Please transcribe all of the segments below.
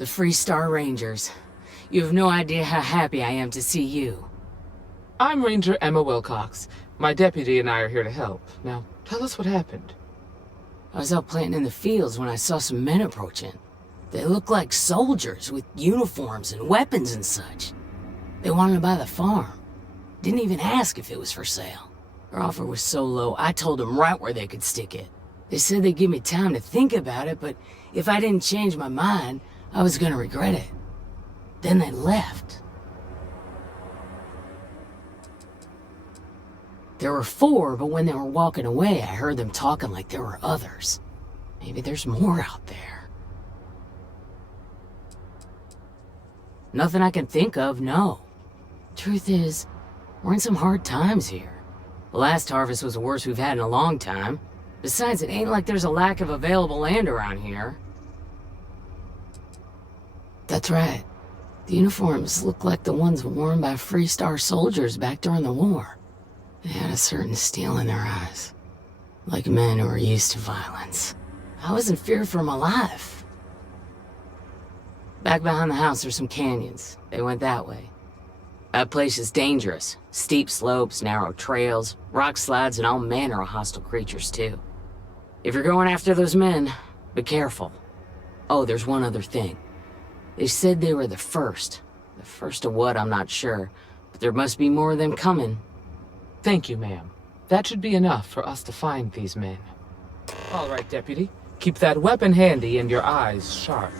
The Free Star Rangers. You have no idea how happy I am to see you. I'm Ranger Emma Wilcox. My deputy and I are here to help. Now, tell us what happened. I was out planting in the fields when I saw some men approaching. They looked like soldiers with uniforms and weapons and such. They wanted to buy the farm. Didn't even ask if it was for sale. Their offer was so low, I told them right where they could stick it. They said they'd give me time to think about it, but if I didn't change my mind, I was gonna regret it. Then they left. There were 4, but when they were walking away, I heard them talking like there were others. Maybe there's more out there. Nothing I can think of, no. Truth is, we're in some hard times here. The last harvest was the worst we've had in a long time. Besides, it ain't like there's a lack of available land around here. That's right. The uniforms look like the ones worn by Free Star soldiers back during the war. They had a certain steel in their eyes. Like men who are used to violence. I was in fear for my life. Back behind the house there's some canyons. They went that way. That place is dangerous. Steep slopes, narrow trails, rock slides, and all manner of hostile creatures too. If you're going after those men, be careful. Oh, there's one other thing. They said they were the first. The first of what, I'm not sure. But there must be more of them coming. Thank you, ma'am. That should be enough for us to find these men. All right, deputy. Keep that weapon handy and your eyes sharp.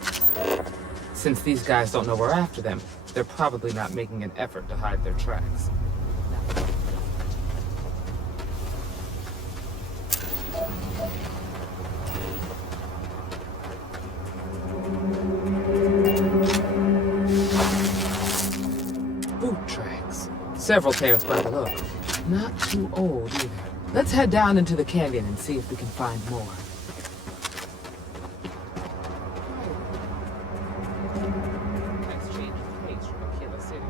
Since these guys don't know we're after them, they're probably not making an effort to hide their tracks. Boot tracks. Several pairs by the look. Not too old either. Let's head down into the canyon and see if we can find more. Exchange of pace from Akila City.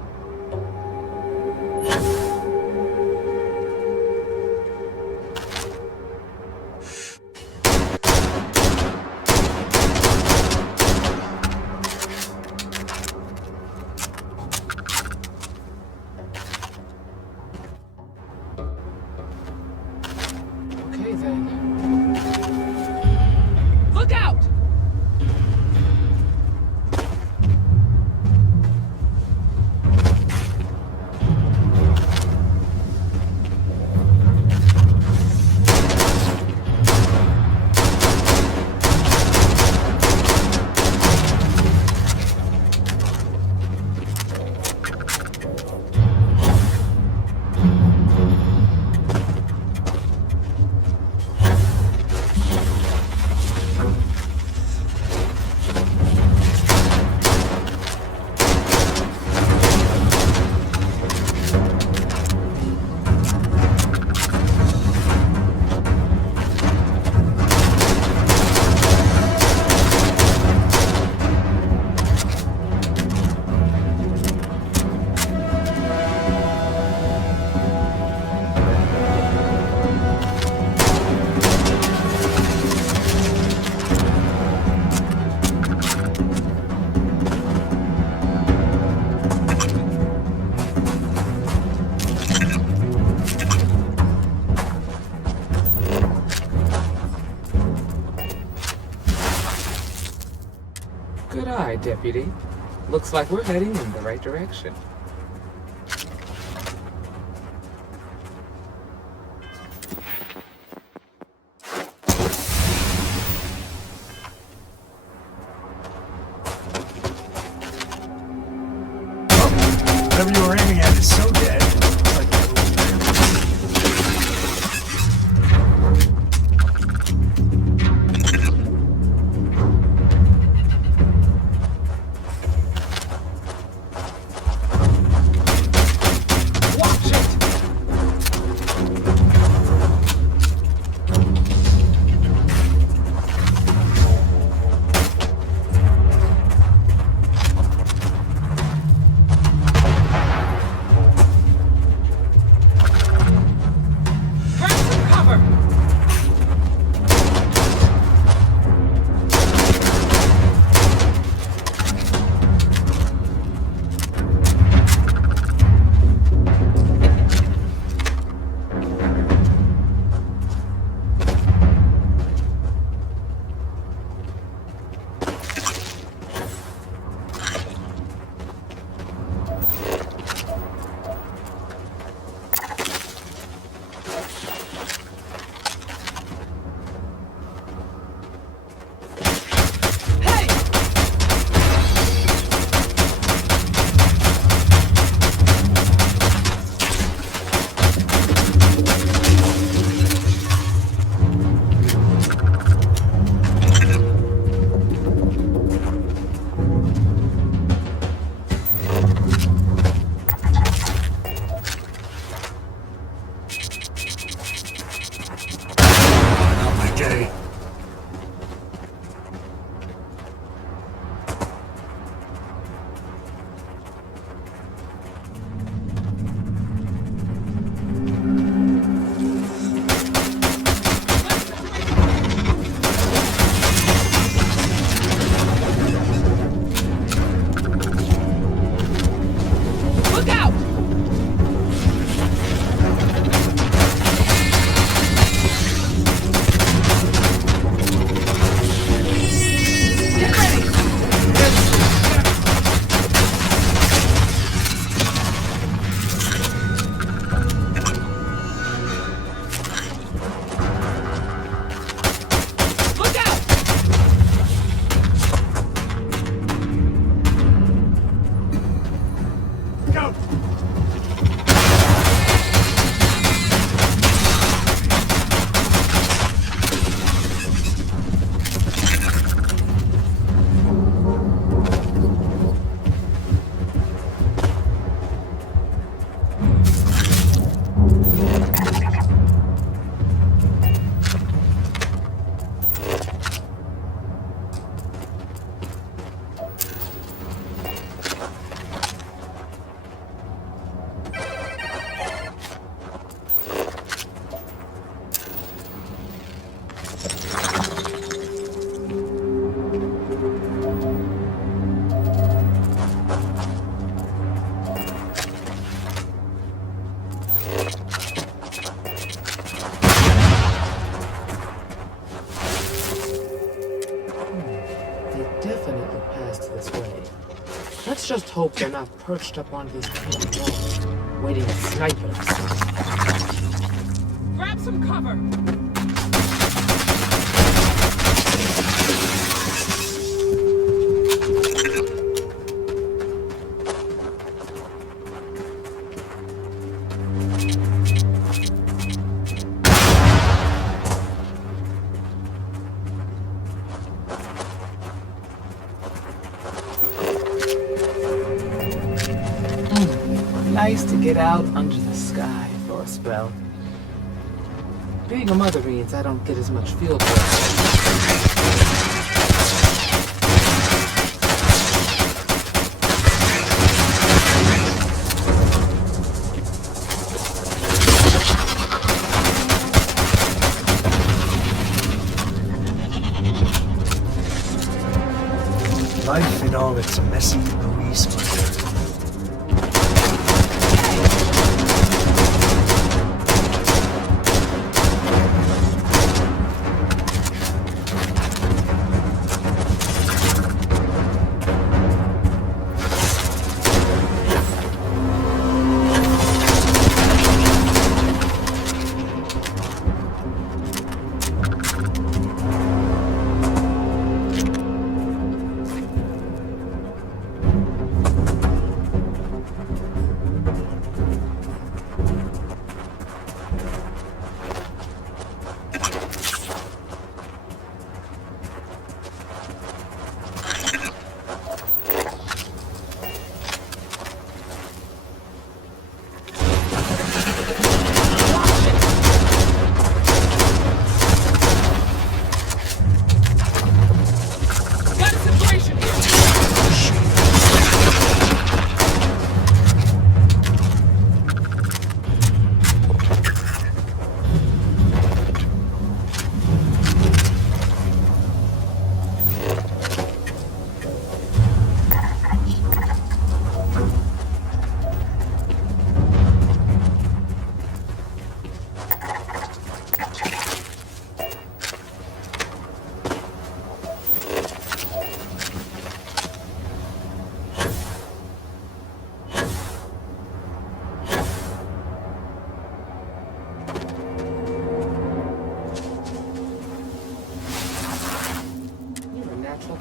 Okay then. Look out! Good eye, deputy. Looks like we're heading in the right direction. Whatever you were aiming at is so dead. past this way. Let's just hope they're not perched up on these camp walls, waiting to snipe at us. Grab some cover! Nice to get out under the sky for a spell. Being a mother means I don't get as much field work. Life in all its messy, gooey splendor.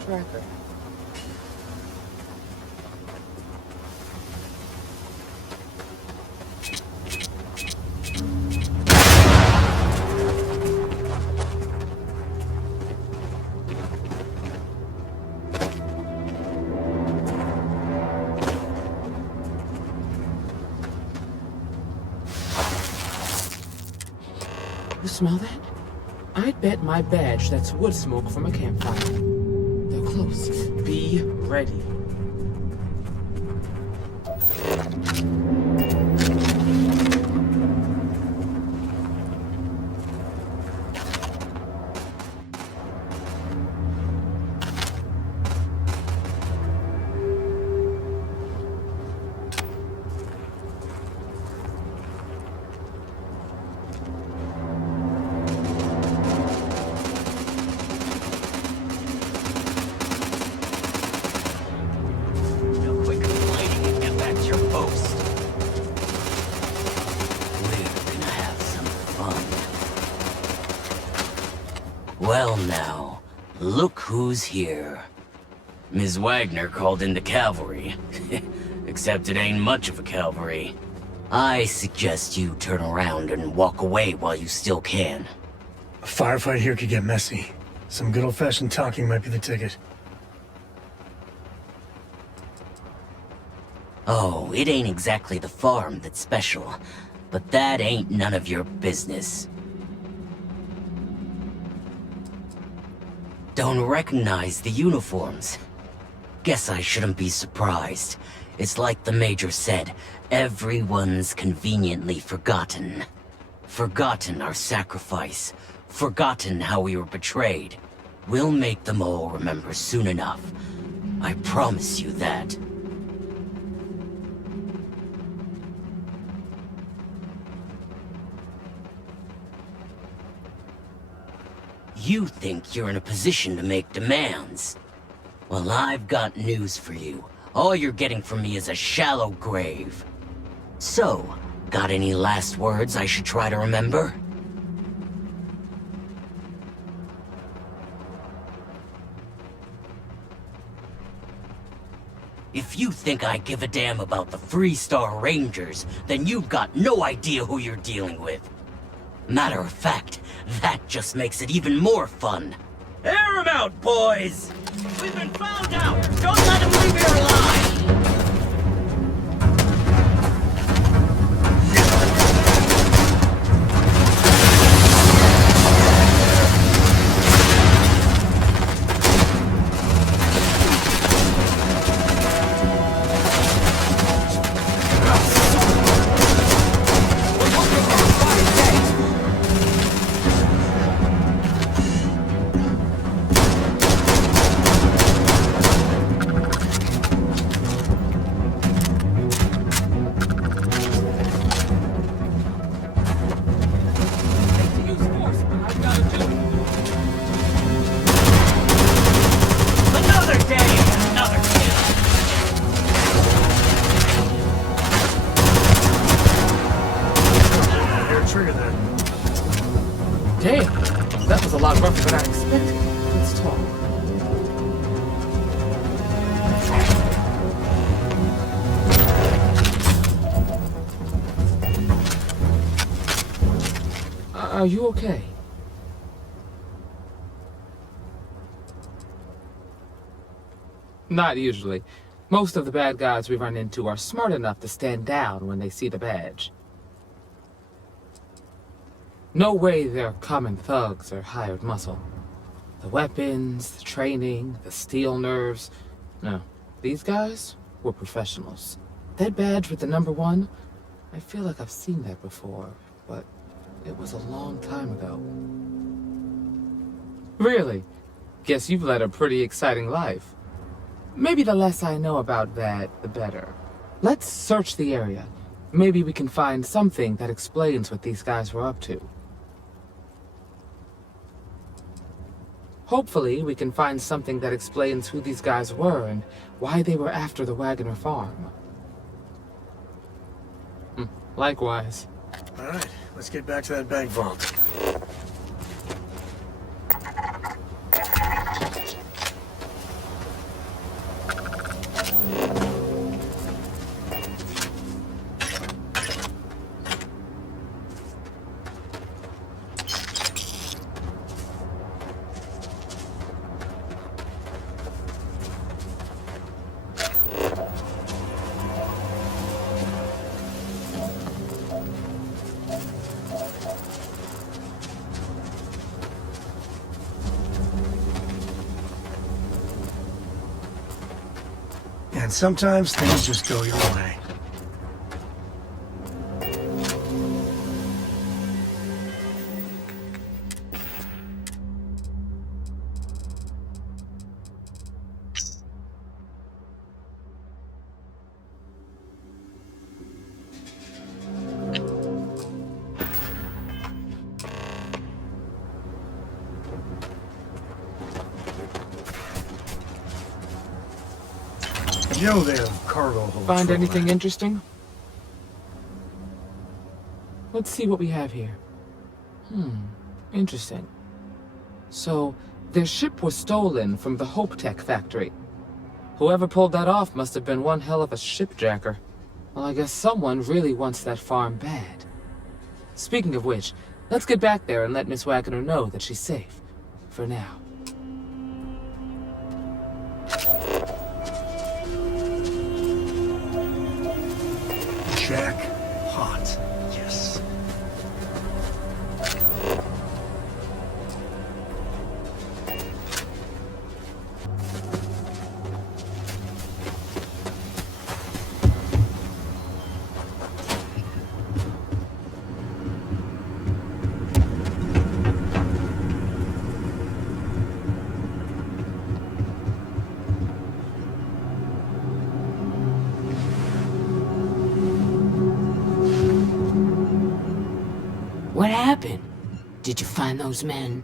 Tracker. You smell that? I'd bet my badge that's wood smoke from a campfire. They're close. Be ready. Well now, look who's here. Ms. Wagner called in the cavalry. Except it ain't much of a cavalry. I suggest you turn around and walk away while you still can. A firefight here could get messy. Some good old-fashioned talking might be the ticket. Oh, it ain't exactly the farm that's special, but that ain't none of your business. Don't recognize the uniforms. Guess I shouldn't be surprised. It's like the Major said, everyone's conveniently forgotten. Forgotten our sacrifice. Forgotten how we were betrayed. We'll make them all remember soon enough. I promise you that. You think you're in a position to make demands. Well, I've got news for you. All you're getting from me is a shallow grave. So, got any last words I should try to remember? If you think I give a damn about the Freestar Rangers, then you've got no idea who you're dealing with. Matter of fact, that just makes it even more fun. Air 'em out, boys! We've been found out! Don't let them leave here alive! That was a lot rougher than I expected. Let's talk. Are you okay? Not usually. Most of the bad guys we run into are smart enough to stand down when they see the badge. No way they're common thugs or hired muscle. The weapons, the training, the steel nerves. No, these guys were professionals. That badge with the number 1, I feel like I've seen that before, but it was a long time ago. Really? Guess you've led a pretty exciting life. Maybe the less I know about that, the better. Let's search the area. Maybe we can find something that explains what these guys were up to. Hopefully, we can find something that explains who these guys were and why they were after the Wagoner farm. Likewise. All right, let's get back to that bag vault. And sometimes things just go your way. You know they have cargo holds. Find anything interesting? Let's see what we have here. Interesting. So, their ship was stolen from the Hope Tech factory. Whoever pulled that off must have been one hell of a shipjacker. Well, I guess someone really wants that farm bad. Speaking of which, let's get back there and let Miss Wagoner know that she's safe. For now. Jack hot. Yes. What happened? Did you find those men?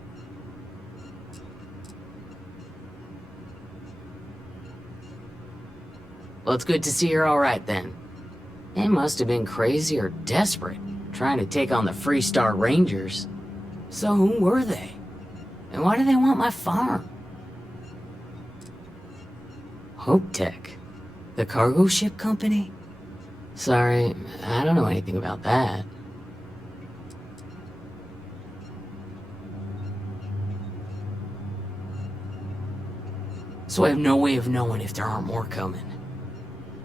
Well, it's good to see you're alright then. They must have been crazy or desperate, trying to take on the Freestar Rangers. So who were they? And why do they want my farm? Hope Tech? The cargo ship company? Sorry, I don't know anything about that. So I have no way of knowing if there aren't more coming.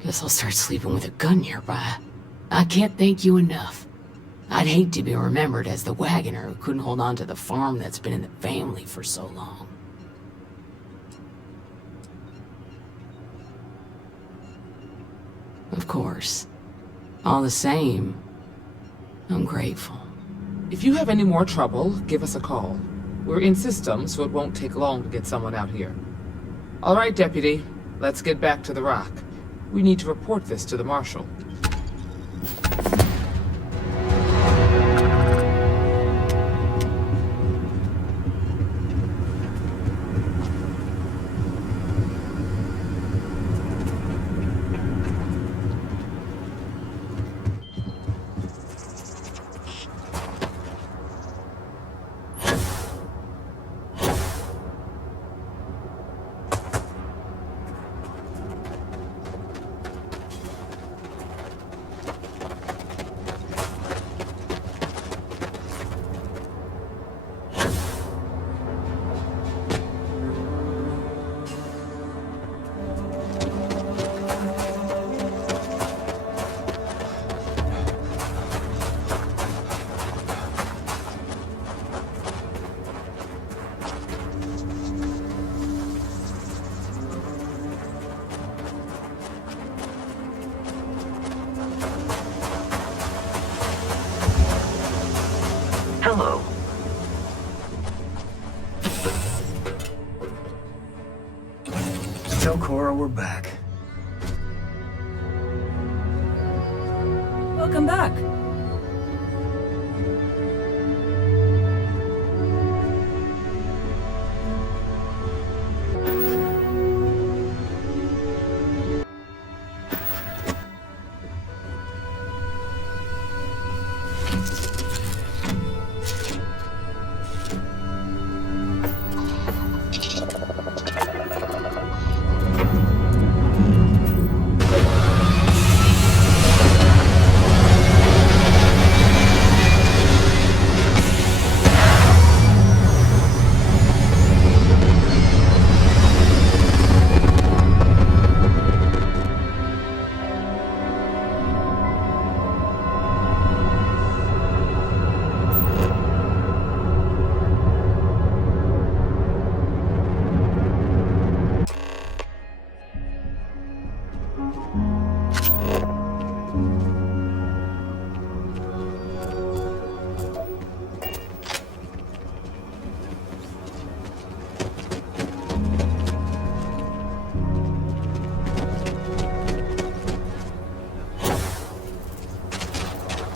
Guess I'll start sleeping with a gun nearby. I can't thank you enough. I'd hate to be remembered as the wagoner who couldn't hold on to the farm that's been in the family for so long. Of course. All the same, I'm grateful. If you have any more trouble, give us a call. We're in system, so it won't take long to get someone out here. All right, Deputy. Let's get back to the rock. We need to report this to the Marshal. Hello. Tell Cora we're back. Welcome back.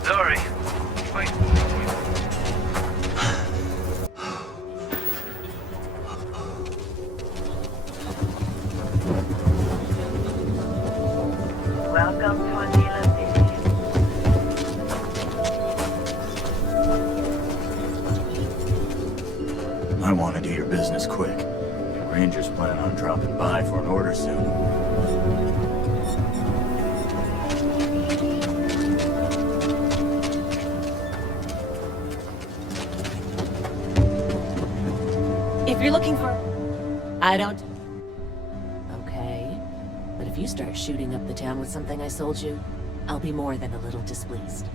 Sorry. Wait. Welcome to Akila City. I want to do your business quick. Rangers plan on dropping by for an order soon. If you're looking for... I don't... Okay. But if you start shooting up the town with something I sold you, I'll be more than a little displeased.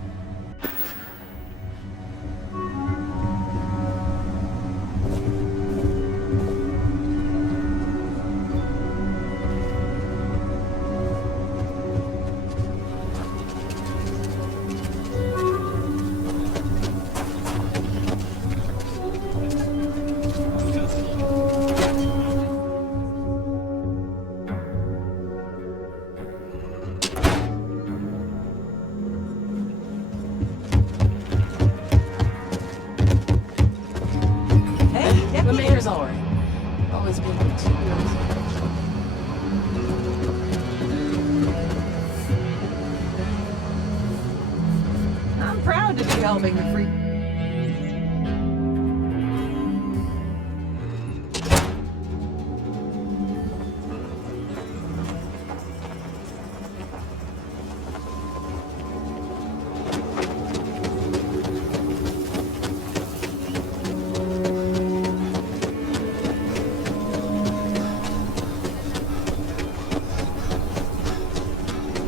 make it free.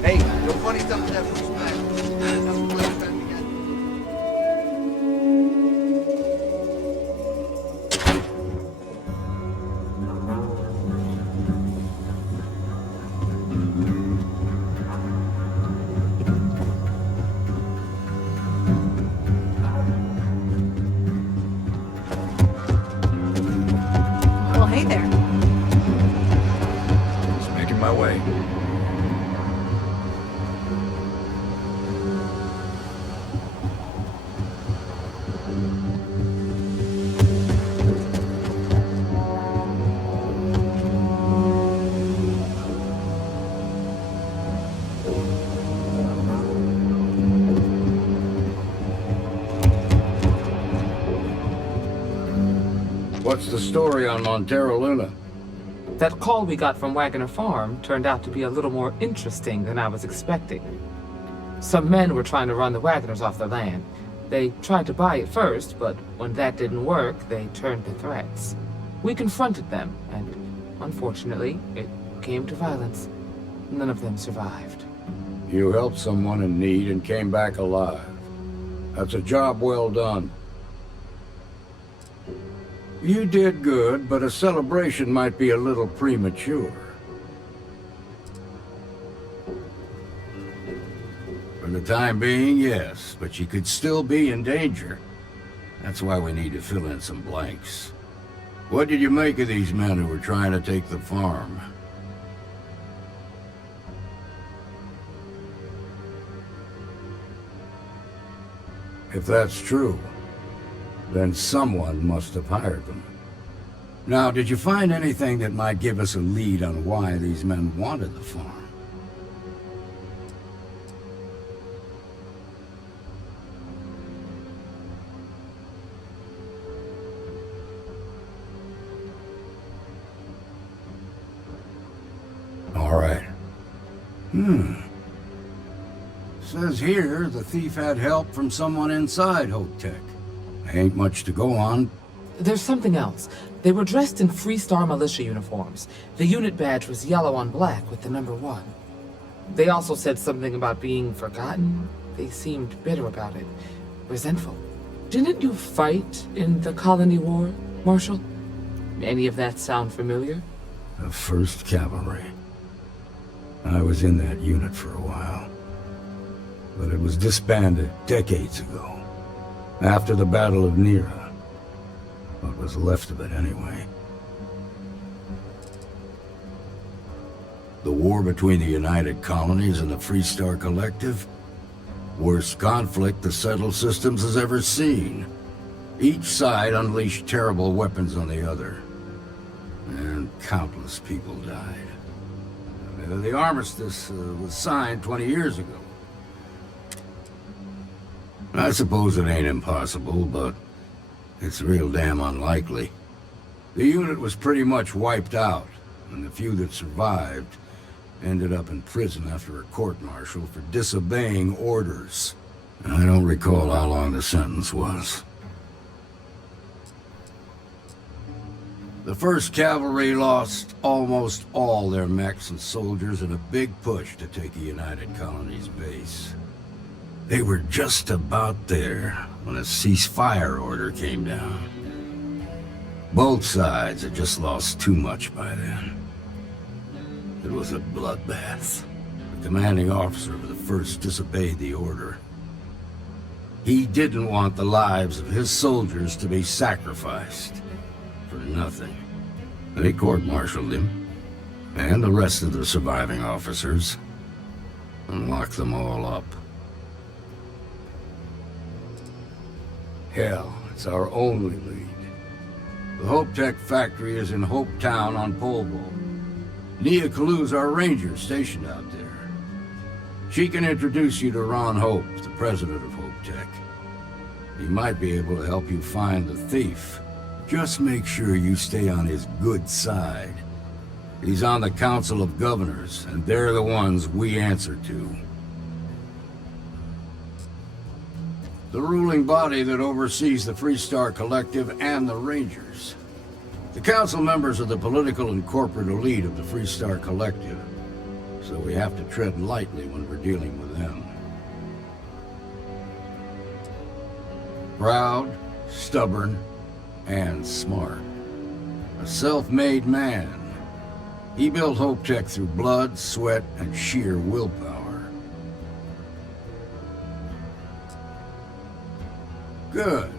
Hey, no funny stuff there for respect. Well, hey there. Just making my way. What's the story on Montero Luna? That call we got from Wagoner Farm turned out to be a little more interesting than I was expecting. Some men were trying to run the Wagoners off their land. They tried to buy it first, but when that didn't work, they turned to threats. We confronted them, and unfortunately, it came to violence. None of them survived. You helped someone in need and came back alive. That's a job well done. You did good, but a celebration might be a little premature. For the time being, yes, but you could still be in danger. That's why we need to fill in some blanks. What did you make of these men who were trying to take the farm? If that's true, then someone must have hired them. Now, did you find anything that might give us a lead on why these men wanted the farm? All right. Says here the thief had help from someone inside Hope Tech. Ain't much to go on. There's something else. They were dressed in Freestar militia uniforms. The unit badge was yellow on black with the number 1. They also said something about being forgotten. They seemed bitter about it. Resentful. Didn't you fight in the Colony War, Marshal? Any of that sound familiar? The 1st Cavalry. I was in that unit for a while. But it was disbanded decades ago. After the Battle of Nera. What was left of it, anyway. The war between the United Colonies and the Freestar Collective? Worst conflict the settled systems has ever seen. Each side unleashed terrible weapons on the other. And countless people died. The armistice was signed 20 years ago. I suppose it ain't impossible, but it's real damn unlikely. The unit was pretty much wiped out, and the few that survived ended up in prison after a court-martial for disobeying orders. I don't recall how long the sentence was. The 1st Cavalry lost almost all their mechs and soldiers in a big push to take the United Colonies base. They were just about there when a ceasefire order came down. Both sides had just lost too much by then. It was a bloodbath. The commanding officer of the 1st disobeyed the order. He didn't want the lives of his soldiers to be sacrificed for nothing. They court-martialed him, and the rest of the surviving officers, and locked them all up. Hell, it's our only lead. The Hope Tech factory is in Hope Town on Polvo. Nia Kalu's our ranger stationed out there. She can introduce you to Ron Hope, the president of Hope Tech. He might be able to help you find the thief. Just make sure you stay on his good side. He's on the Council of Governors, and they're the ones we answer to. The ruling body that oversees the Freestar Collective and the Rangers. The council members are the political and corporate elite of the Freestar Collective, so we have to tread lightly when we're dealing with them. Proud, stubborn, and smart. A self-made man. He built Hope Tech through blood, sweat, and sheer willpower. Good.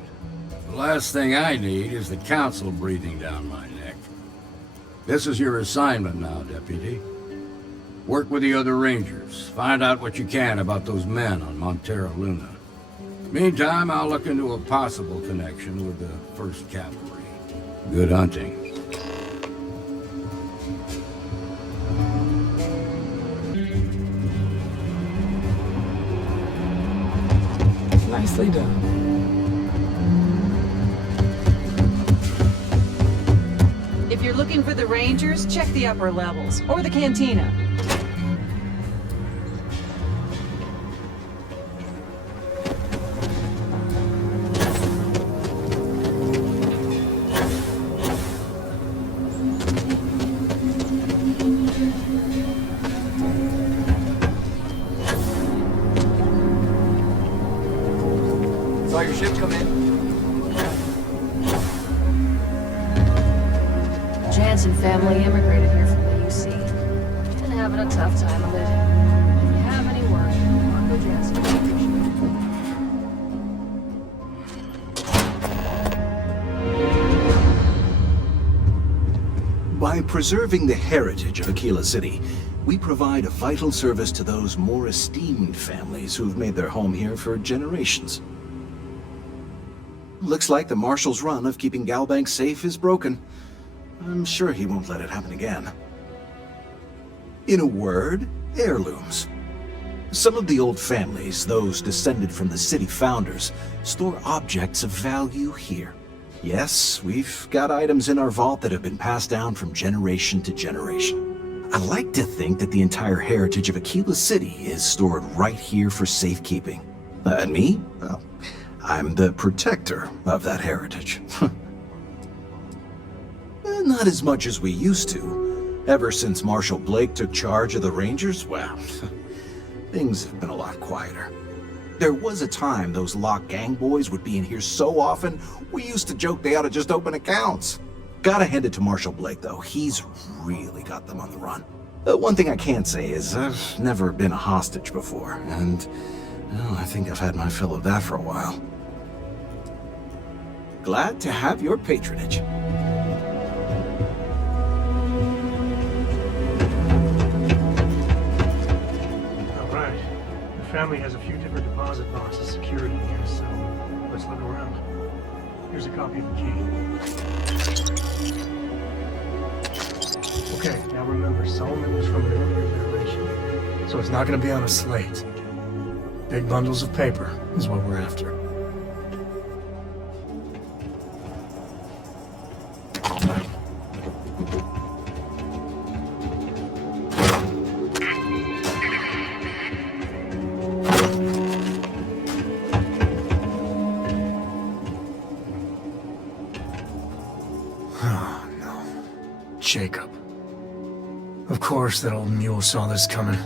The last thing I need is the council breathing down my neck. This is your assignment now, Deputy. Work with the other Rangers. Find out what you can about those men on Montera Luna. Meantime, I'll look into a possible connection with the 1st Cavalry. Good hunting. Nicely done. If you're looking for the Rangers, check the upper levels, or the cantina. Saw your ship come in. Jansen family immigrated here from the UC. Been having a tough time of it. If you have any word, Marco Jansen. By preserving the heritage of Akila City, we provide a vital service to those more esteemed families who've made their home here for generations. Looks like the Marshal's run of keeping Galbank safe is broken. I'm sure he won't let it happen again. In a word, heirlooms. Some of the old families, those descended from the city founders, store objects of value here. Yes, we've got items in our vault that have been passed down from generation to generation. I like to think that the entire heritage of Akila City is stored right here for safekeeping. And me? Well, I'm the protector of that heritage. Not as much as we used to. Ever since Marshal Blake took charge of the Rangers, well, things have been a lot quieter. There was a time those lock gang boys would be in here so often, we used to joke they ought to just open accounts. Gotta hand it to Marshal Blake, though. He's really got them on the run. One thing I can say is I've never been a hostage before, and well, I think I've had my fill of that for a while. Glad to have your patronage. Family has a few different deposit boxes secured in here, so let's look around. Here's a copy of the key. Okay, now remember, Solomon was from an earlier generation, so it's not going to be on a slate. Big bundles of paper is what we're after. Jacob. Of course that old mule saw this coming.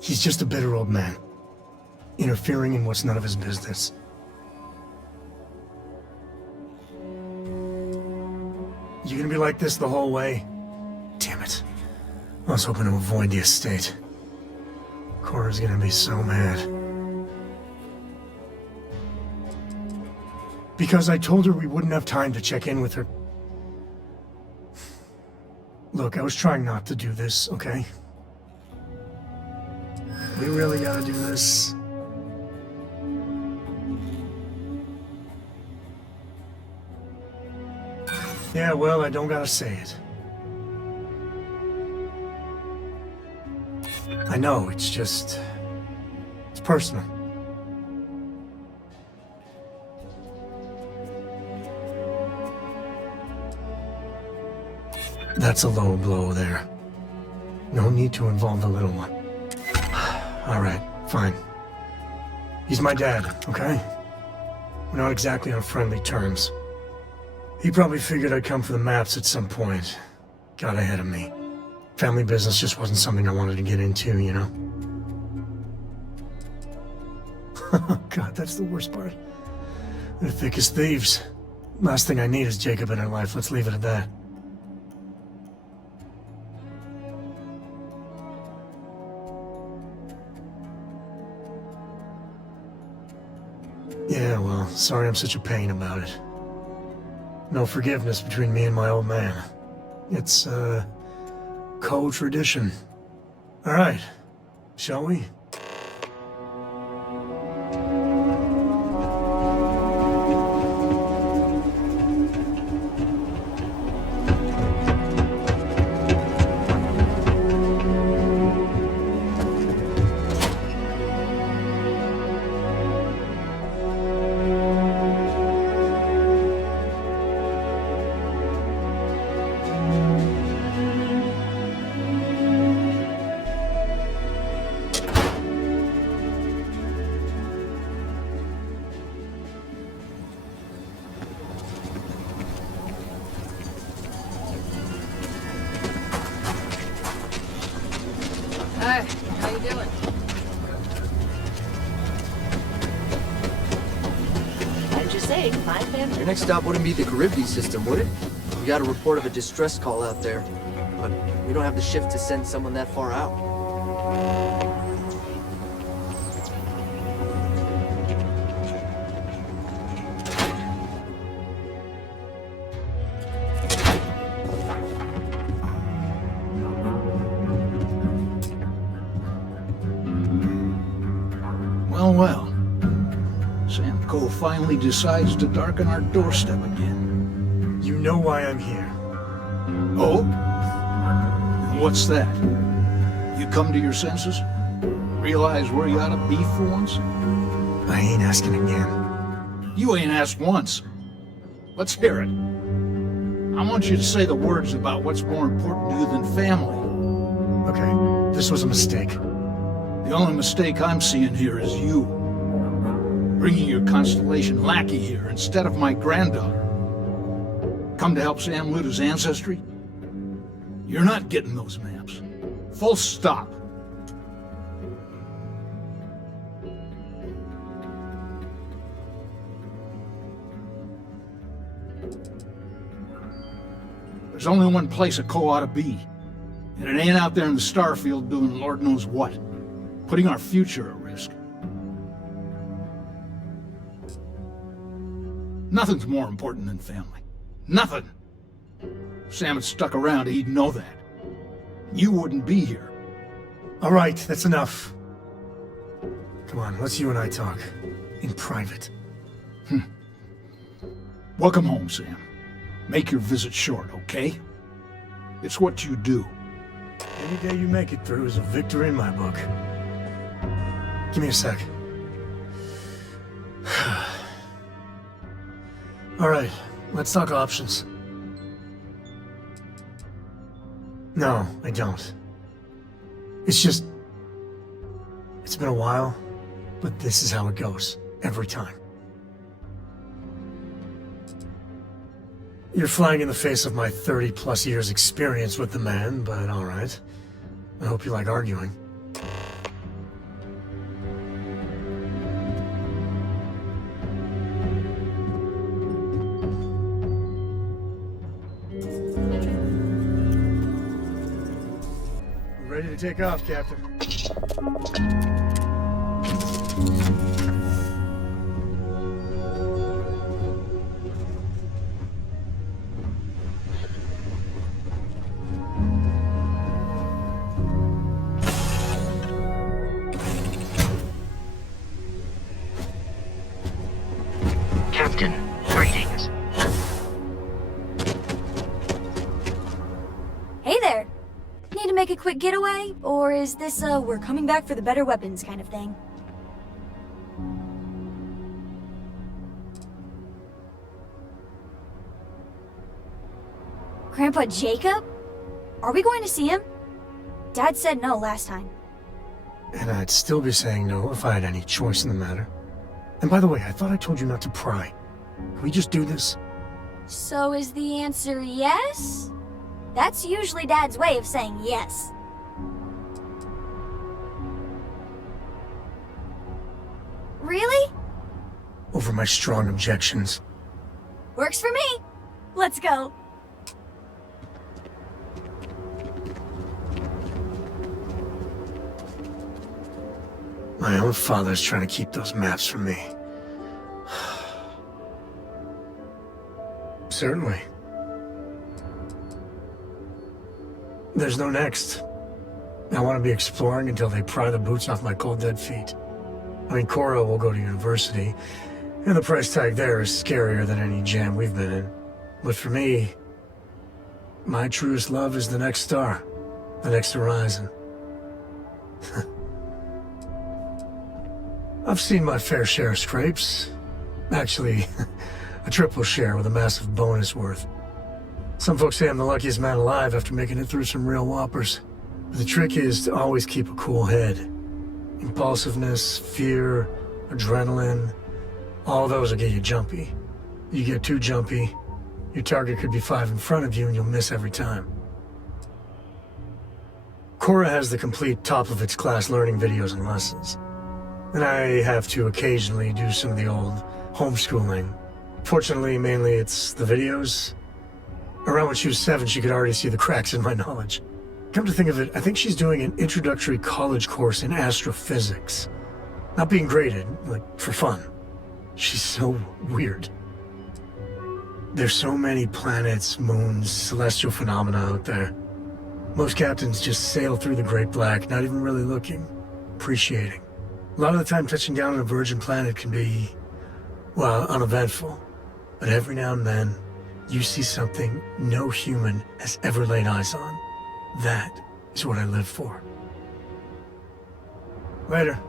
He's just a bitter old man, interfering in what's none of his business. You gonna be like this the whole way? Damn it. I was hoping to avoid the estate. Cora's gonna be so mad. Because I told her we wouldn't have time to check in with her. Look, I was trying not to do this, okay? We really gotta do this. Yeah, well, I don't gotta say it. I know, it's just... it's personal. That's a low blow there. No need to involve the little one. Alright, fine. He's my dad, okay? We're not exactly on friendly terms. He probably figured I'd come for the maps at some point. Got ahead of me. Family business just wasn't something I wanted to get into, you know? God, that's the worst part. They're thick as thieves. Last thing I need is Jacob in her life. Let's leave it at that. Yeah, well, sorry I'm such a pain about it. No forgiveness between me and my old man. It's, co-tradition. Alright, shall we? Hi, how you doing? I'm just saying, my family. Your next stop wouldn't be the Caribbean system, would it? We got a report of a distress call out there, but we don't have the shift to send someone that far out. Well. Sam Cole finally decides to darken our doorstep again. You know why I'm here. Oh? And what's that? You come to your senses? Realize where you ought to be for once? I ain't asking again. You ain't asked once. Let's hear it. I want you to say the words about what's more important to you than family. Okay, this was a mistake. The only mistake I'm seeing here is you. Bringing your Constellation lackey here instead of my granddaughter. Come to help Sam loot his ancestry? You're not getting those maps. Full stop. There's only one place a Co ought to be. And it ain't out there in the Starfield doing Lord knows what. Putting our future at risk. Nothing's more important than family. Nothing. If Sam had stuck around, he'd know that. You wouldn't be here. All right, that's enough. Come on, let's you and I talk. In private. Welcome home, Sam. Make your visit short, okay? It's what you do. Any day you make it through is a victory in my book. Give me a sec. All right, let's talk options. No, I don't. It's just... It's been a while, but this is how it goes. Every time. You're flying in the face of my 30-plus years experience with the man, but all right. I hope you like arguing. Ready to take off, Captain. Captain, greetings. Hey there! Need to make a quick getaway? Or is this a we're coming back for the better weapons kind of thing? Grandpa Jacob? Are we going to see him? Dad said no last time. And I'd still be saying no if I had any choice in the matter. And by the way, I thought I told you not to pry. Can we just do this? So is the answer yes? That's usually Dad's way of saying yes. Really? Over my strong objections. Works for me. Let's go. My own father's trying to keep those maps from me. Certainly. There's no next. I want to be exploring until they pry the boots off my cold dead feet. I mean, Cora will go to university, and the price tag there is scarier than any jam we've been in. But for me, my truest love is the next star, the next horizon. I've seen my fair share of scrapes. Actually, a triple share with a massive bonus worth. Some folks say I'm the luckiest man alive after making it through some real whoppers. But the trick is to always keep a cool head. Impulsiveness, fear, adrenaline, all those will get you jumpy. You get too jumpy, your target could be 5 in front of you and you'll miss every time. Cora has the complete top-of-its-class learning videos and lessons. And I have to occasionally do some of the old homeschooling. Fortunately, mainly it's the videos. Around when she was 7, she could already see the cracks in my knowledge. Come to think of it, I think she's doing an introductory college course in astrophysics. Not being graded, like, for fun. She's so weird. There's so many planets, moons, celestial phenomena out there. Most captains just sail through the Great Black, not even really looking, appreciating. A lot of the time touching down on a virgin planet can be, well, uneventful. But every now and then, you see something no human has ever laid eyes on. That is what I live for. Later.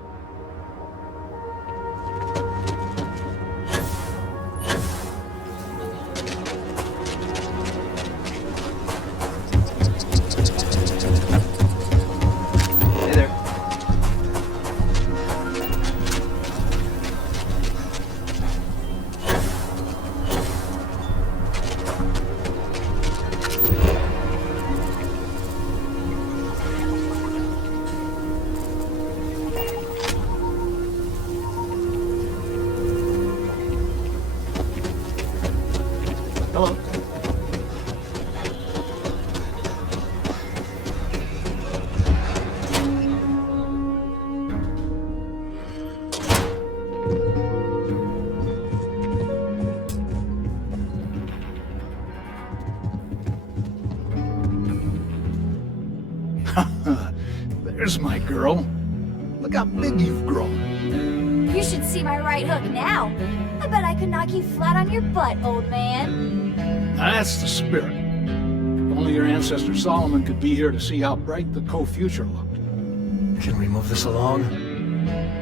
Hey there. Hello. There's my girl. Look how big you've grown. You should see my right hook now. I bet I could knock you flat on your butt, old man. That's the spirit. If only your ancestor Solomon could be here to see how bright the co-future looked. Can we move this along?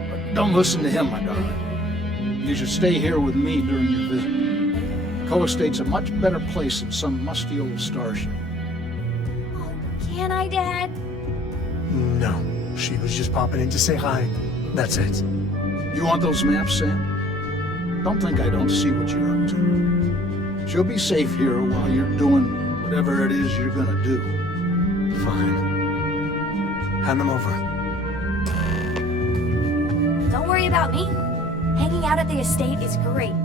But don't listen to him, my darling. You should stay here with me during your visit. Co-estate's a much better place than some musty old starship. Can I, Dad? No, she was just popping in to say hi. That's it. You want those maps, Sam? Don't think I don't see what you're up to. She'll be safe here while you're doing whatever it is you're gonna do. Fine. Hand them over. Don't worry about me. Hanging out at the estate is great.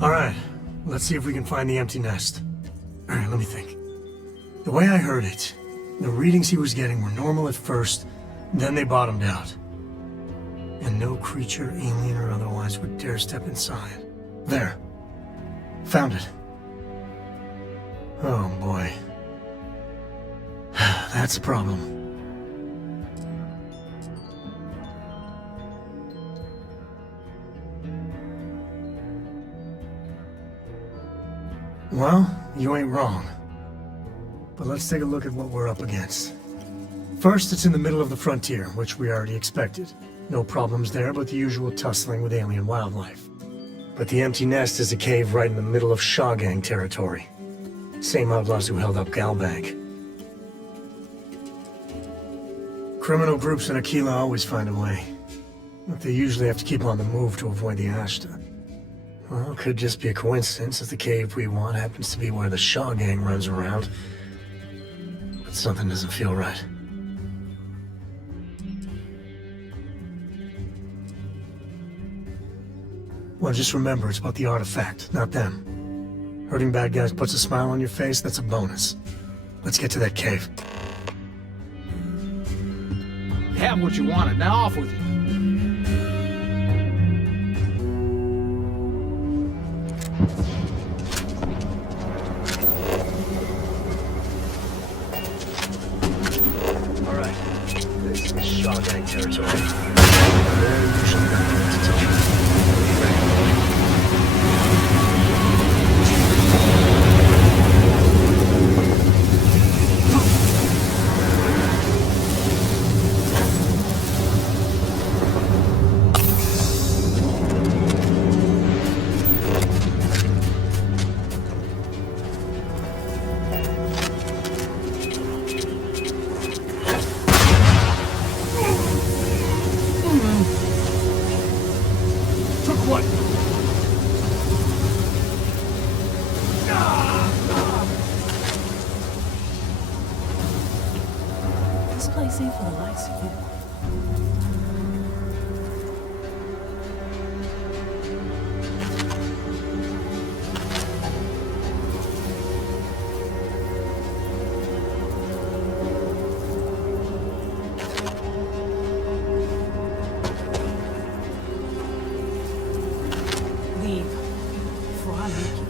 All right, let's see if we can find the empty nest. All right, let me think. The way I heard it, the readings he was getting were normal at first, then they bottomed out. And no creature, alien or otherwise, would dare step inside. There. Found it. Oh boy. That's a problem. Well, you ain't wrong. But let's take a look at what we're up against. First, it's in the middle of the frontier, which we already expected. No problems there, but the usual tussling with alien wildlife. But the empty nest is a cave right in the middle of Shaw Gang territory. Same outlaws who held up Galbank. Criminal groups in Akila always find a way. But they usually have to keep on the move to avoid the Ashta. Well, it could just be a coincidence that the cave we want happens to be where the Shaw Gang runs around. But something doesn't feel right. Well, just remember, it's about the artifact, not them. Hurting bad guys puts a smile on your face, that's a bonus. Let's get to that cave. You have what you wanted, now off with you. Alright, this is Shaw Gang territory. Very usually got things to tell you. This place ain't for the likes of you. Leave before I make you.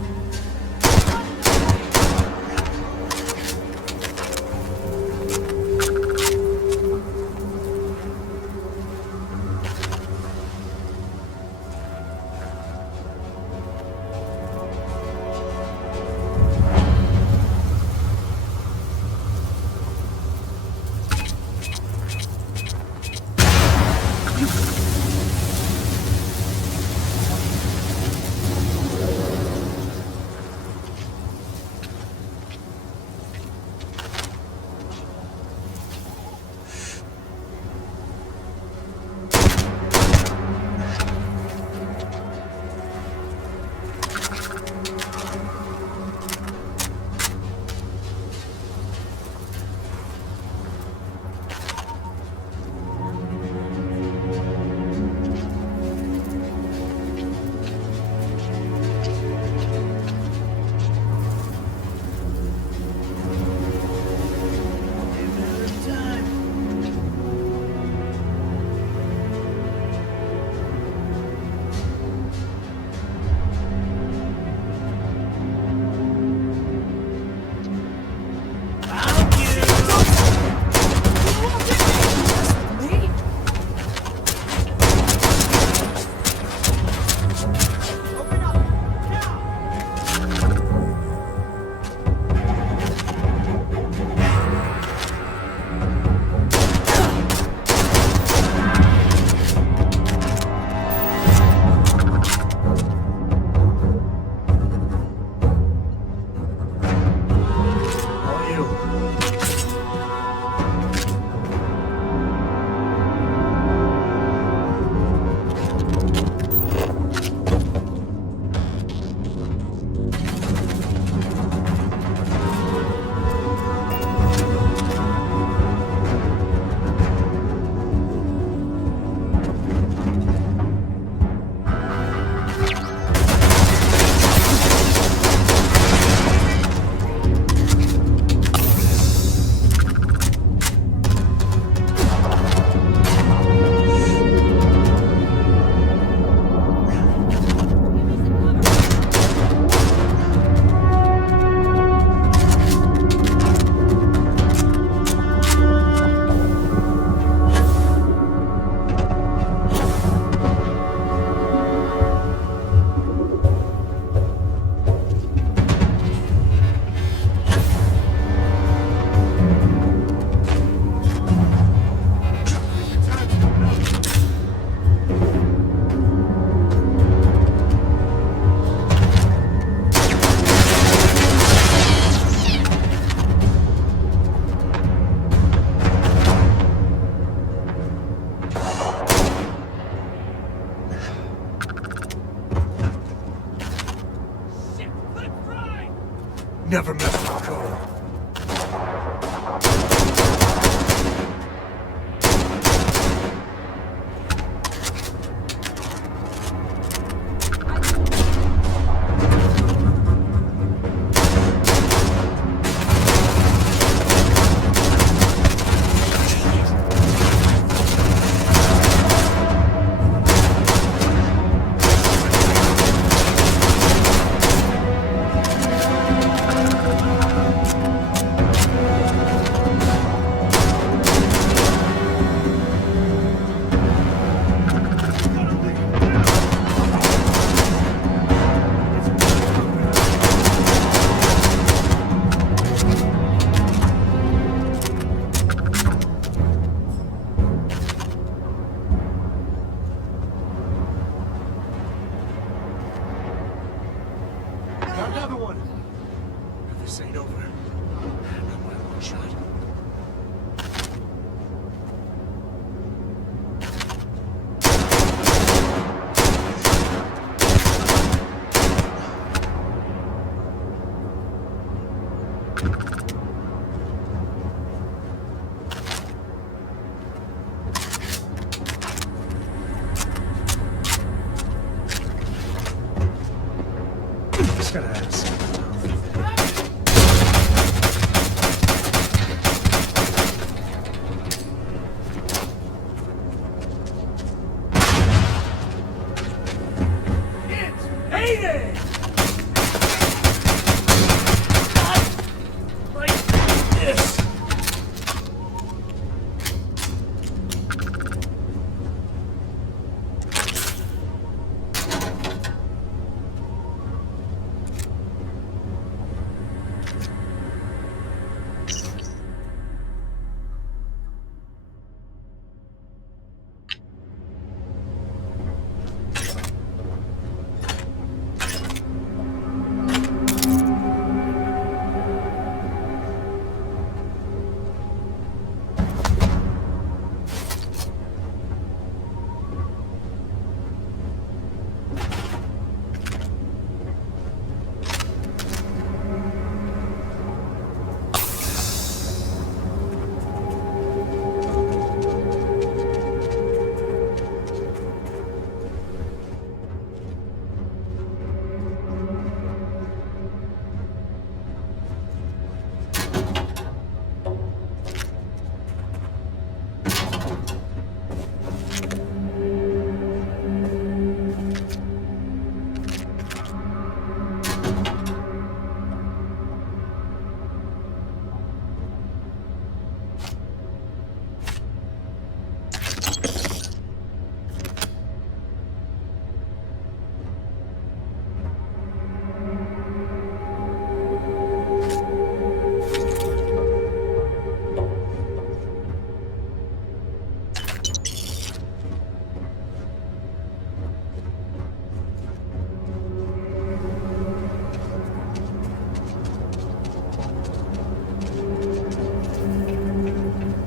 Never mess with code. This ain't over. Not by one shot. Just gotta ask.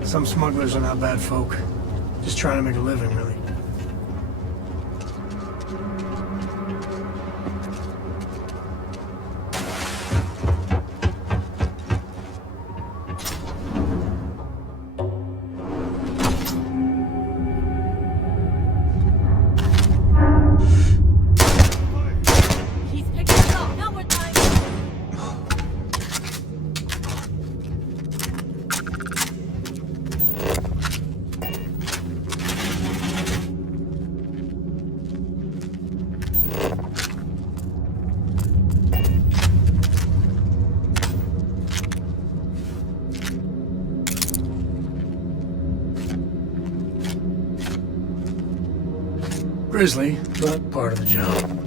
Some smugglers are not bad folk. Just trying to make a living, really. Grisly, but part of the job.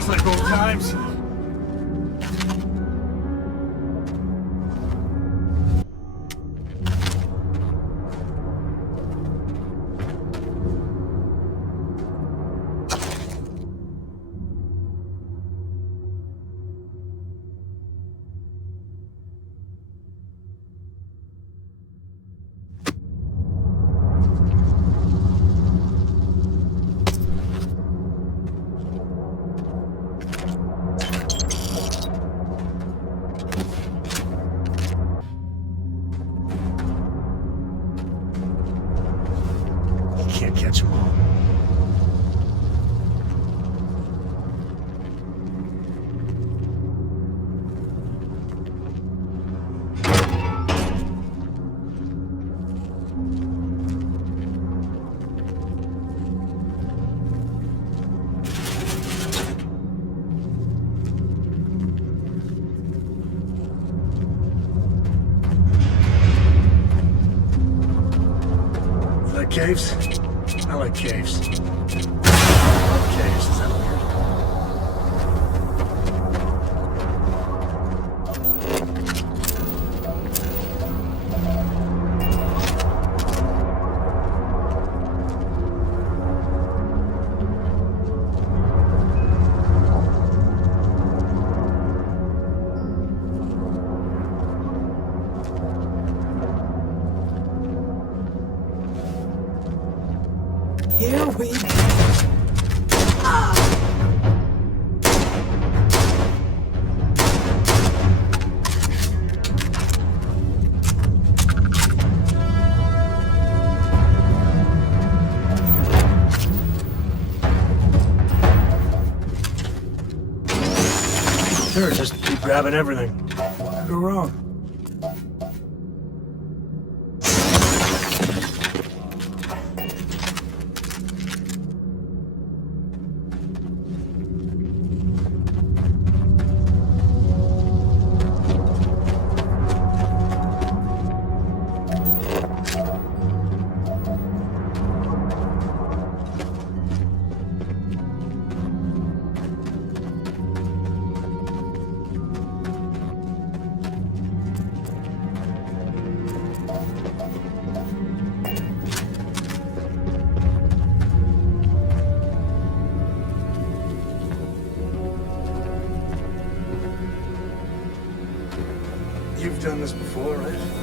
Feels like old times. Can't catch them all. Is that caves? I like caves. I love caves, is that weird? Here we go. Sure, just keep grabbing everything. Could go wrong. You've done this before, right?